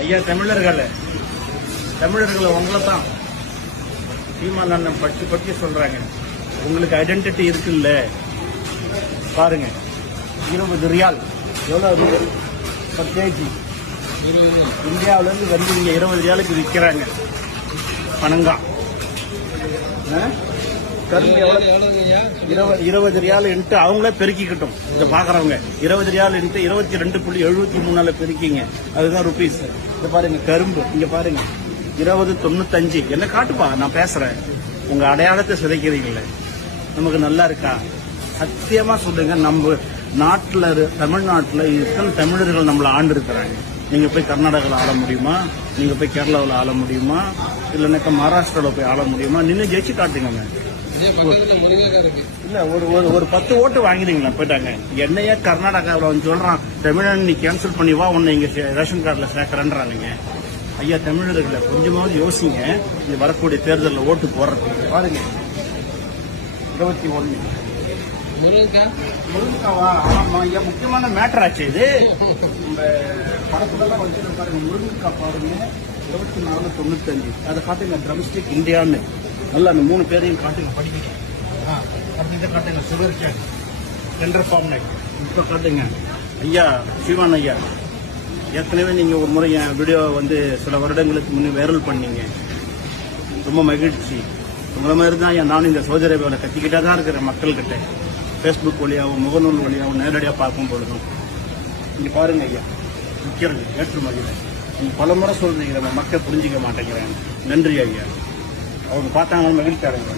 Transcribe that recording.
ஐயா தமிழர்களை உங்களை தான் சீமான் அண்ணன் பற்றி சொல்றாங்க. உங்களுக்கு ஐடென்டிட்டி இருக்குல்ல பாருங்க. 20 ரியால் எவ்வளவு பர் கேஜி இந்தியாவிலேருந்து வந்து இங்க 20 ரியாலுக்கு விற்கிறாங்க. பனங்கா கரும்பு எவ்வளவு 20 ரியால் இன்ட்டு அவங்களே பெருக்கிக்கிட்டோம். இதை பாக்குறவங்க 20 ரியால் இன்ட்டு 22.73 பெருக்கிங்க. அதுதான் ருபீஸ். இதை பாருங்க கரும்பு இங்க பாருங்க 20.95. என்ன காட்டுப்பா நான் பேசுறேன். உங்க அடையாளத்தை சிதைக்கிறீங்களே நமக்கு நல்லா இருக்கா? சத்தியமா சொல்லுங்க. நம்ம நாட்டுல தமிழ்நாட்டுல இத்தனை தமிழர்கள் நம்மளை ஆண்டு இருக்கிறாங்க. நீங்க போய் கர்நாடகாவில் ஆள முடியுமா? நீங்க போய் கேரளாவில் ஆள முடியுமா? இல்லைன்னாக்கா மகாராஷ்டிராவில் போய் ஆள முடியுமா? நின்று ஜெயிச்சு காட்டுங்க. இல்ல ஒரு 10 ஓட்டு வாங்கிடுங்களா போயிட்டாங்க. என்னையே கர்நாடகாவில் வந்து சொல்றான் தமிழன் நீ கேன்சல் பண்ணி வா உன்னை இங்க ரேஷன் கார்டுல சேர்க்கறேன்றானுங்க. ஐயா தமிழர்களை கொஞ்சமாவது யோசிங்க. இது வரக்கூடிய தேர்தலில் ஓட்டு போடுறதுக்கு பாருங்க. 21 முருங்கைக்காவா? ஆமா ஐயா முக்கியமான மேட்டர் ஆச்சு இது. நம்ம படத்துலலாம் வந்து பாருங்க முருங்கைக்காய் பாருங்க 24.95. அதை காட்டுங்க ட்ரம்ஸ்டிக் இந்தியான்னு நல்லா அந்த 3 பேரையும் காட்டுங்க படிக்க. இதை காட்டுங்க சுகர் கேன் டெண்டர் ஃபார்ம் இப்போ காட்டுங்க. ஐயா சிவான் ஐயா ஏற்கனவே நீங்க ஒரு முறை என் வீடியோ வந்து சில வருடங்களுக்கு முன்னே வைரல் பண்ணீங்க. ரொம்ப மகிழ்ச்சி. உங்களை மாதிரி தான் நானும் இந்த சவுதி அரேபியாவில் கத்திக்கிட்டே தான் இருக்கிறேன் மக்கள்கிட்ட. ஃபேஸ்புக் வழியாகவும் முகநூல் வழியாகவும் நேரடியாக பார்க்கும் பொழுதும் இங்கே பாருங்க ஐயா விற்கிறது ஏற்றுமதியில். நீங்க பல முறை சொல்றீங்க நம்ம மக்கள் புரிஞ்சிக்க மாட்டேங்கிறாங்க. நன்றி ஐயா. அவங்க பார்த்தாங்க மகிழ்ச்சி அடைங்க.